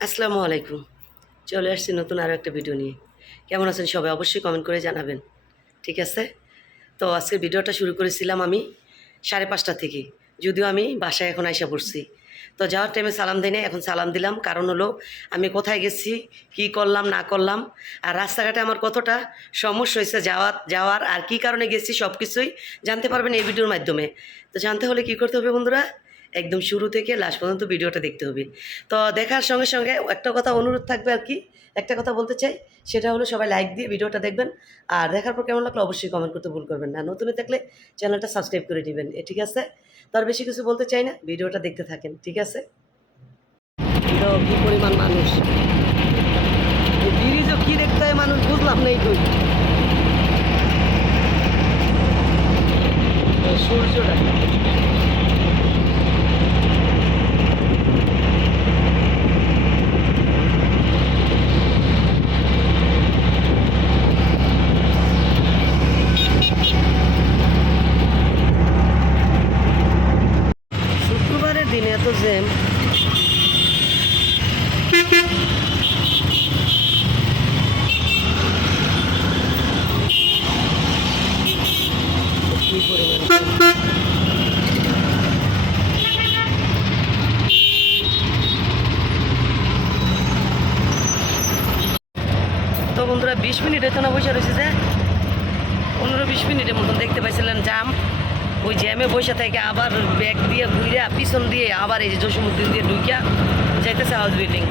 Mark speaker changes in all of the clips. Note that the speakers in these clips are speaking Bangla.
Speaker 1: আসসালামু আলাইকুম। চলে আসছি নতুন আরও একটা ভিডিও নিয়ে। কেমন আছেন সবাই অবশ্যই কমেন্ট করে জানাবেন। ঠিক আছে? তো আজকের ভিডিওটা শুরু করেছিলাম আমি সাড়ে পাঁচটা থেকে। যদিও আমি বাসায় এখন আইসা পড়ছি। তো যাওয়ার টাইমে সালাম দিই এখন সালাম দিলাম। কারণ হলো, আমি কোথায় গেছি, কি করলাম, না করলাম, আর রাস্তাঘাটে আমার কতটা সমস্যা হয়েছে, যাওয়ার যাওয়ার, আর কি কারণে গেছি সব কিছুই জানতে পারবেন এই ভিডিওর মাধ্যমে। তো জানতে হলে কি করতে হবে বন্ধুরা? একদম শুরু থেকে লাস্ট পর্যন্ত ভিডিওটা দেখতে হবে। তো দেখার সঙ্গে সঙ্গে একটা কথা অনুরোধ থাকবে আর কি, একটা কথা বলতে চাই, সেটা হলো সবাই লাইক দিয়ে ভিডিওটা দেখবেন, আর দেখার পর কেমন লাগল অবশ্যই কমেন্ট করতে ভুল করবেন না। নতুন থাকলে চ্যানেলটা সাবস্ক্রাইব করে নেবেন এ ঠিক আছে? তো আর বেশি কিছু বলতে চাই না, ভিডিওটা দেখতে থাকেন, ঠিক আছে? তো কি পরিমাণ মানুষ? ব্রিজও কি দেখতে হয় মানুষ বুঝলাম না এইটুই সূর্যটা শুক্রবারের দিনে এত জ্যাম। তো বন্ধুরা, বিশ মিনিট হয়তো না বসে রয়েছে যে পনেরো, বিশ মিনিটের মতন দেখতে পাইছিলেন জাম ওই জ্যামে বসে থেকে আবার ব্যাগ দিয়ে ঘুরে পিছন দিয়ে আবার এই যে জসীমুদ্দিন দিয়ে ঢুকিয়া যাইতেছে হাউস বিল্ডিং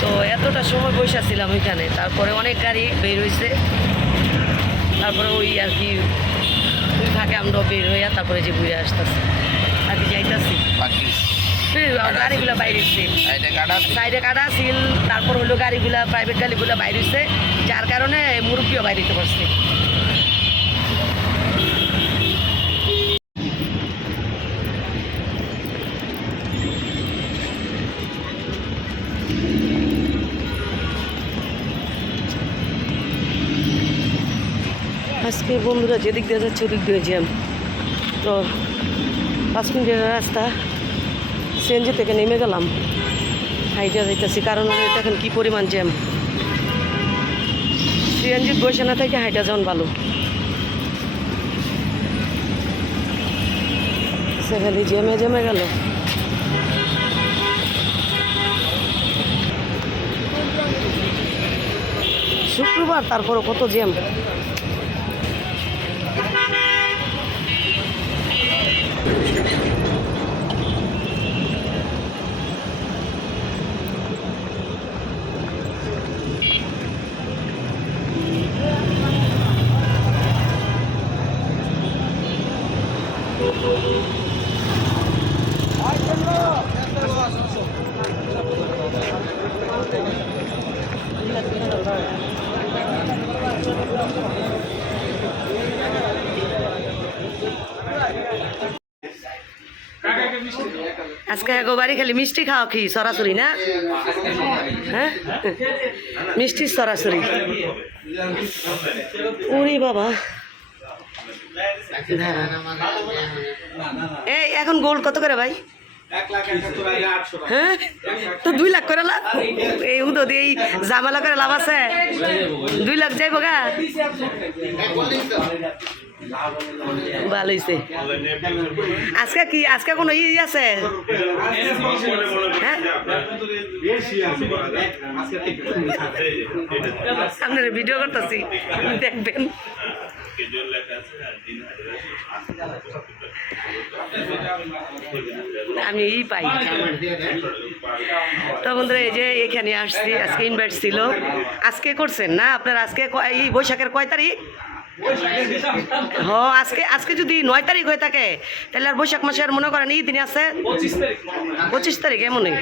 Speaker 1: তো এতটা সময় বসে ছিলাম ওইখানে। তারপরে অনেক গাড়ি বের হয়েছে তারপরে ওই আর কি ওই ফাঁকে আমরা বের হইয়া তারপরে যে ঘুরে আসতেছি। আর কি যাইতেছি। গাড়িগুলো বাইরে
Speaker 2: কাটা
Speaker 1: সাইডে কাটা ছিল তারপর হলো গাড়িগুলা প্রাইভেট গাড়িগুলা বাইরে যার কারণে মুরব্বীও বাইরে দিতে পারছে। আজকে বন্ধুরা যেদিক দিয়ে যাচ্ছে ওদিক দিয়ে জ্যাম। তো পাঁচ মিনিটের রাস্তা সিএনজি থেকে নেমে গেলাম। হাইটা যাইতেছি, কারণ এটা এখন কী পরিমাণ জ্যাম। সিএনজি বসে না থেকে হাইটা যাওয়ান ভালো। সেখানে জ্যামে জ্যামে গেল। শুক্রবার তারপরে কত জ্যাম। আজকে বাড়ি খালি মিষ্টি খাও কি, সরাসরি না? হ্যাঁ? মিষ্টি সরাসরি। ওরে বাবা। এই, এখন গোল্ড কত করে ভাই? হ্যাঁ? তো দুই লাখ করে লাভ? এই উদো এই জামালা করে লাভ আছে? দুই লাখ যাইব গা? ভালো হয়েছে আজকে কি, আজকে কোনো ই আছে? হ্যাঁ? আপনার ভিডিও করতেছি, দেখবেন। আমি এই পাই। তো বন্ধুরা, এই যে এখানে আসছি, আজকে ইনভাইট ছিল। আজকে করছেন না? আপনার আজকে এই বৈশাখের কয় তারিখ? হ আজকে আজকে যদি নয় তারিখ হয়ে থাকে তাহলে আর বৈশাখ মাসের মনে করেন এই দিনে আছে। পঁচিশ তারিখ এমনই।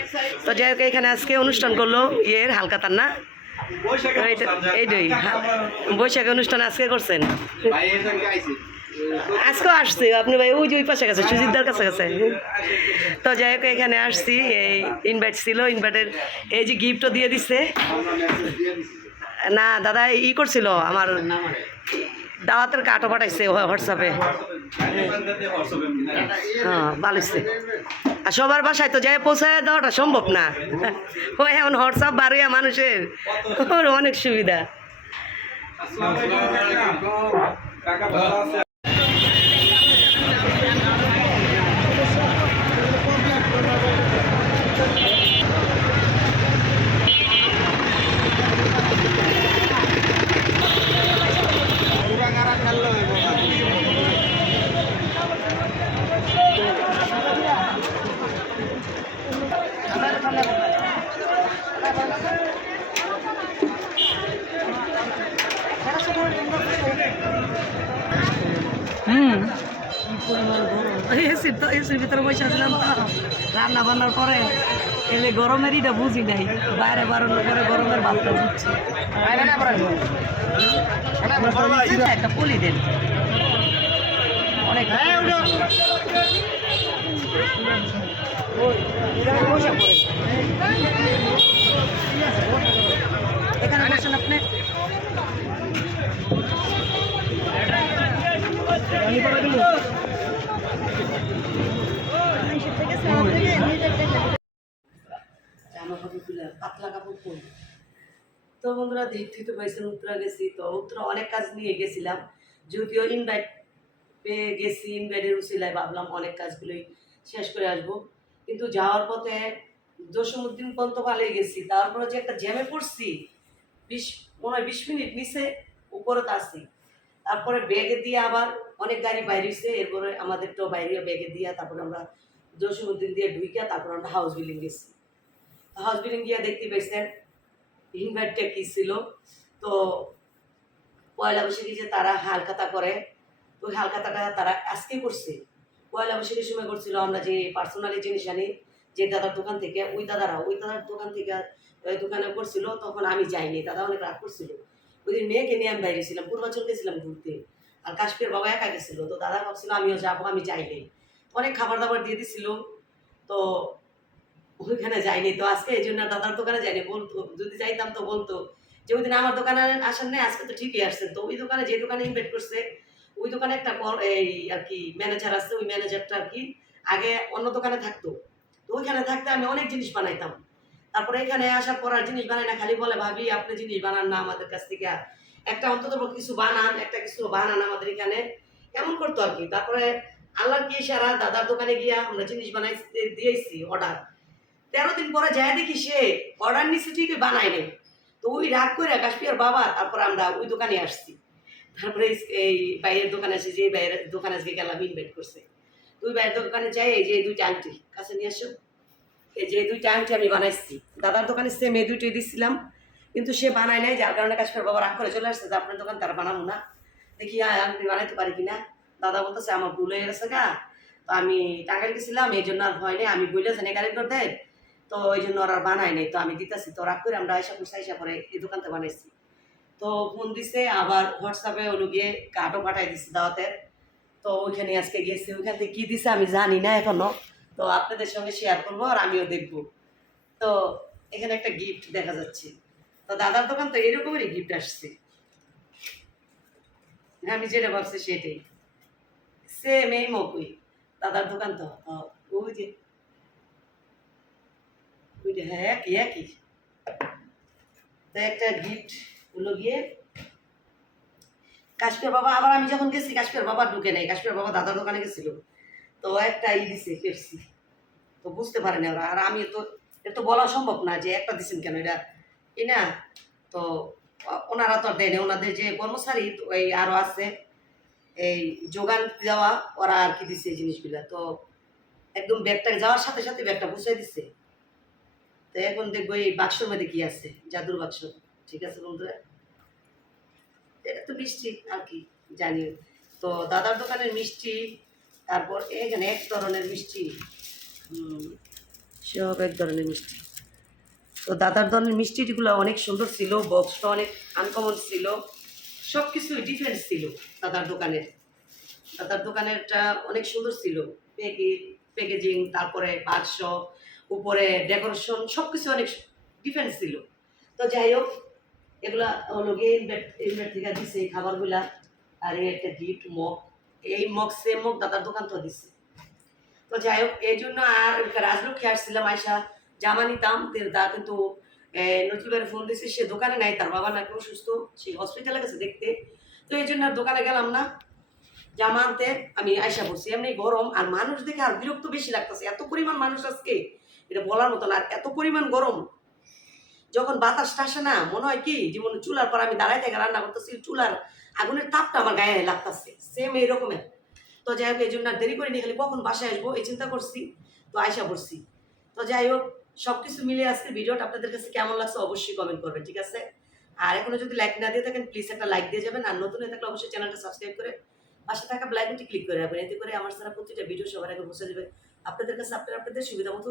Speaker 1: তো যাই হোক এখানে আজকে অনুষ্ঠান করল ইয়ের হালকাতার না এইটা- এইটাই। বৈশাখী অনুষ্ঠান আজকে করছেন? আজকেও আসছি আপনি ভাই ওই যে ওই পাশে গেছে সুজিতদার কাছে গেছে। তো যাই হোক এখানে আসছি এই ইনভাইট ছিল ইনভাইটের এই যে গিফটও দিয়ে দিছে। না দাদা ই করছিল আমার দাওয়াতের কার্ডও পাঠাইছে হোয়াটসঅ্যাপে। হ্যাঁ ভালো আর সবার বাসায় তো যাই পৌঁছায় দেওয়াটা সম্ভব না। ও এখন হোয়াটসঅ্যাপ বাড়িয়া মানুষের। ওর অনেক সুবিধা। এসির তো এসির ভিতরে বসে আসলাম তো রান্না বান্নার পরে এলে গরমের ইটা বুঝি নাই বাইরে বাড়ানোর পরে গরমের ভাবটা বুঝছি। একটা পলি দেন। অনেক এখানে বসেন আপনি। তো বন্ধুরা তো পাইছেন, উত্তরা গেছি। তো উত্তরা অনেক কাজ নিয়ে গেছিলাম, যদিও ইনভাইট পেয়ে গেছি ইনভাইটের উচিলায় ভাবলাম অনেক কাজগুলোই শেষ করে আসব। কিন্তু যাওয়ার পথে জসীমুদ্দিন পর্যন্ত গেছি, তারপরে যে একটা জ্যামে পড়ছি, বিশ মনে হয় বিশ মিনিট নিচে উপরে তো তারপরে ব্যাগে দিয়ে আবার অনেক গাড়ি বাইরেছে, এরপরে আমাদেরটাও বাইরে ব্যাগে দিয়ে তারপরে আমরা জসীমুদ্দিন দিয়ে ঢুইকা তারপর আমরা হাউস বিল্ডিং গেছি। হাউস বিল্ডিং গিয়ে দেখতে পেয়েছেন ইনভার্টটা কী ছিল? তো পয়লা বৈশাখী যে তারা হালখাতা করে ওই হালখাতাটা তারা আজকে করছে। পয়লা বৈশাখীর সময় করছিল আমরা যে পার্সোনালি জিনিস আনি, যে দাদার দোকান থেকে, ওই দাদারা, ওই দাদার দোকান থেকে দোকানে করছিল, তখন আমি যাইনি, দাদা অনেক রাগ করছিল। ওই দিন মেয়েকে নিয়ে আমি বাইরে ছিলাম পূর্বাচল গেছিলাম ঘুরতে। আর কাশ্মীর বাবা একা গেছিল। তো দাদা ভাবছিল, আমিও যাব, আমি যাইনি। অনেক খাবার দাবার দিয়ে দিছিল। তো ওইখানে যাইনি। তো আজকে এই জন্য দাদার দোকানে যাইনি। বলতো, যদি যাইতাম তো বলতো যে, ওই দিন আমার দোকানে আসেন নাই, আজকে তো ঠিকই আসছেন। তো ওই দোকানে যে দোকানে ইনভাইট করছে, ওই দোকানে একটা কল- এই আর কি ম্যানেজার আছে, ওই ম্যানেজারটা আর কি আগে অন্য দোকানে থাকতো। তো ওইখানে থাকতে আমি অনেক জিনিস বানাইতাম। তারপরে এখানে আসার পর আর জিনিস বানাই না, খালি বলে, ভাবি, আপনি জিনিস বানান না আমাদের কাছ থেকে। একটা অন্তত কিছু বানান, একটা কিছু বানান আমাদের এখানে। এমন করতো আর কি। তারপরে আল্লাহর কি সারা দাদার দোকানে গিয়া আমরা জিনিস বানাই দিয়েছি অর্ডার তেরো দিন পরে যায় দেখি সে অর্ডার নিচ্ছে ঠিকই বানায় নাই। তো ওই রাগ করে কাশ্মীর বাবা, তারপর আমরা ওই দোকানে আসছি। তারপরে এই বাইরের দোকানে এসে যে বাইরের দোকানে আজকে গেলাম ইনভাইট করছে। তুই বাইরের দোকানে যাই, এই যে দুইটা আংটি কাছে নিয়ে আসো। এই যে দুইটা আংটি আমি বানাইছি। দাদার দোকানে সেম এই দুইটাই দিচ্ছিলাম কিন্তু সে বানায় নাই, যার কারণে কাশ্মীর বাবা রাগ করে চলে আসছে যে আপনার দোকান তারা বানাবো না। দেখি আংটি বানাইতে পারি কিনা? দাদা বলতেছে, আমার ভুল হয়ে গেছে গা। তো আমি টাঙ্গাইল গেছিলাম এই জন্য আর হয় নাই। আমি বইলে জানি গাড়ি করে দেয়, তো ওই জন্য ওরা বানায় নাই। তো আমি দিতেছি, তো রাগ করে আমরা আইসা করছি আইসা করে এই দোকানতে বানাইছি। তো ফোন দিছে, আবার হোয়াটসঅ্যাপে ওগুলো গিয়ে কার্ডও পাঠাই দিছে দাওয়াতের। তো ওইখানে আজকে গেছি, ওইখান থেকে কী দিছে আমি জানি না এখনও। তো আপনাদের সঙ্গে শেয়ার করব আর আমিও দেখব। তো এখানে একটা গিফট দেখা যাচ্ছে। তো দাদার দোকান তো এরকমেরই গিফট আসছে। হ্যাঁ, আমি যেটা ভাবছি সেটাই। সেম এই মকুই দাদার দোকান তো ওই যে হ্যাঁ একটা গিফট গিয়ে বাবা আবার আমি যখন গেছি কাশ্মীর বাবা ঢুকে নেই। বাবা দাদার দোকানে তো একটা ই দিছে তো বুঝতে পারে না ওরা। আর আমি তো এটা তো বলা সম্ভব না যে একটা দিছেন কেন? এটা এই না? তো ওনারা তো আর দেয় না। ওনাদের যে কর্মচারী এই আরও আছে, এই যোগান দেওয়া, ওরা আর কি দিছে এই জিনিসগুলা। তো একদম ব্যাগটা যাওয়ার সাথে সাথে ব্যাগটা বুঝাই দিছে। তো এখন দেখব এই বাক্সর মধ্যে কি আছে, জাদুর বাক্স। ঠিক আছে বন্ধুরা? এটা তো মিষ্টি, আর কি জানি। তো দাদার দোকানের মিষ্টি, তারপর এখানে এক ধরনের মিষ্টি সব এক ধরনের মিষ্টি। তো দাদার ধরনের মিষ্টিগুলো অনেক সুন্দর ছিল বক্সটা অনেক আনকমন ছিল সব কিছু ডিফারেন্স ছিল দাদার দোকানের। দাদার দোকানেরটা অনেক সুন্দর ছিল প্যাকে প্যাকেজিং তারপরে বাক্স উপরে ডেকোরেশন সব কিছু অনেক ডিফারেন্স ছিল। তো যাই হোক, এগুলা হলো গিয়ে ইনভেট থেকে দিছে এই খাবারগুলা, আর এই একটা গিফট মগ এই মগ সেম মগ দাদার দোকান তো দিছে। তো যাই হোক, এই জন্য আর রাজলক্ষ্মী আসছিলাম আয়সা জামা নিতাম তে- কিন্তু নজরুলের ফোন দিয়েছে সে দোকানে নাই, তার বাবা নাকি অসুস্থ সে হসপিটালে গেছে দেখতে। তো এই জন্য দোকানে গেলাম না। জামা আনতে আমি আয়সা পড়ছি, এমনি গরম, আর মানুষ দেখে আর বিরক্ত বেশি লাগতেছে। এত পরিমাণ মানুষ আজকে, এটা বলার মতো না, আর এত পরিমাণ গরম। যখন বাতাসটা আসে না, মনে হয় কি যেমন চুলার পর আমি দাঁড়াই থেকে রান্না করতেছি, চুলার আগুনের তাপটা আমার গায়ে লাগতেছে সেম এই রকমের তো যাই হোক, এই জন্য আর দেরি করিনি, খালি কখন বাসায় আসব, এই চিন্তা করছি, তো আয়সা পড়ছি। তো যাই হোক সব কিছু মিলে আজকে ভিডিওটা আপনাদের কাছে কেমন লাগছে অবশ্যই কমেন্ট করবেন, ঠিক আছে? আর এখনও যদি লাইক না দিয়ে থাকেন প্লিজ একটা লাইক দিয়ে যাবেন। আর নতুন হয়ে থাকলে অবশ্যই চ্যানেলটা সাবস্ক্রাইব করে পাশে থাকা ব্লাইকনটি ক্লিক করে রাখবেন। এতে করে আমার সারা প্রতিটা ভিডিও সবার আগে পৌঁছে যাবে। আপনাদের কাছে আপনারা আপনাদের সুবিধা মতো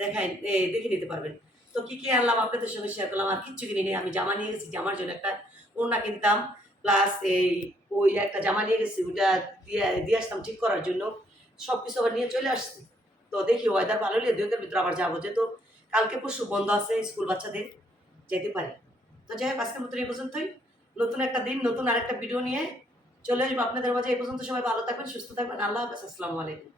Speaker 1: দেখায় দেখে নিতে পারবেন। তো কি কি আনলাম আপনাদের সঙ্গে শেয়ার করলাম, আর কিচ্ছু কিনি নেই আমি জামা নিয়ে গেছি, জামার জন্য একটা ওড়না কিনতাম। প্লাস এই, ওই একটা জামা নিয়ে গেছি, ওইটা দিয়ে দিয়ে আসতাম ঠিক করার জন্য। সব কিছু আবার নিয়ে চলে আসছি। তো দেখি ওয়েদার ভালো হলে দুয়ের ভিতরে আবার যাব। যেহেতু কালকে পরশু বন্ধ আছে স্কুল বাচ্চাদের, যেতে পারে। তো যাই হোক, আজকের মতন এই পর্যন্তই। নতুন একটা দিন, নতুন আরেকটা ভিডিও নিয়ে চলে আসব আপনাদের মাঝে। এই পর্যন্ত সবাই ভালো থাকবেন, সুস্থ থাকবেন। আল্লাহ হাফেজ, আসসালামু আলাইকুম।